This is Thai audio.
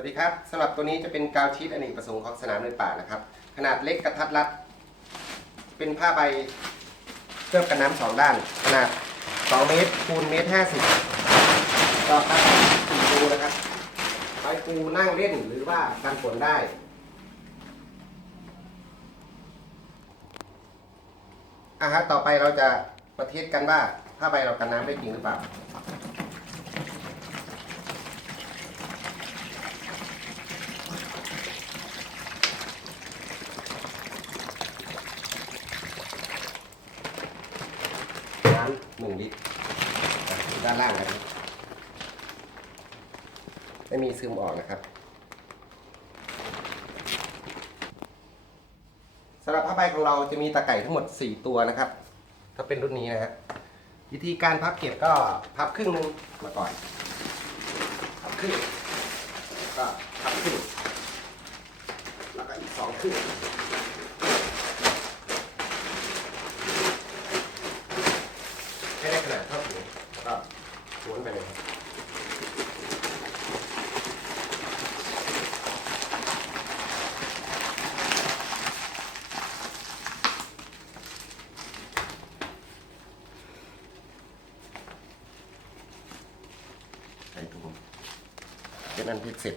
วัสดีครับสำหรับตัวนี้จะเป็นกาวชีตอเนกประสงค์ของสนามเดินป่านะครับ ขนาดเล็กกระทัดรัด เป็นผ้าใบเคลือบกันน้ำสองด้าน ขนาด 2 เมตรคูณเมตร50ต่อครับสี่ปูนะครับใบปูนั่งเล่นหรือว่ากันฝนได้อะฮะต่อไปเราจะมาเทสกันว่าผ้าใบเรากันน้ำได้จริงหรือเปล่า น้ำ หนึ่งลิตรด้านล่างครับไม่มีซึมออกนะครับสำหรับผ้าใบของเราจะมีตะไก่ทั้งหมด 4 ตัวนะครับ ถ้าเป็นรุ่นนี้นะฮะวิธีการพับเก็บก็พับครึ่งนึงมาก่อนพับครึ่งก็พับครึ่งแล้วก็อีกสองครึ่ง ให้ได้ขนาดเท่าถุงก็ ม้วนไปเลยครับใส่ถุงเป็นอันพิเศษ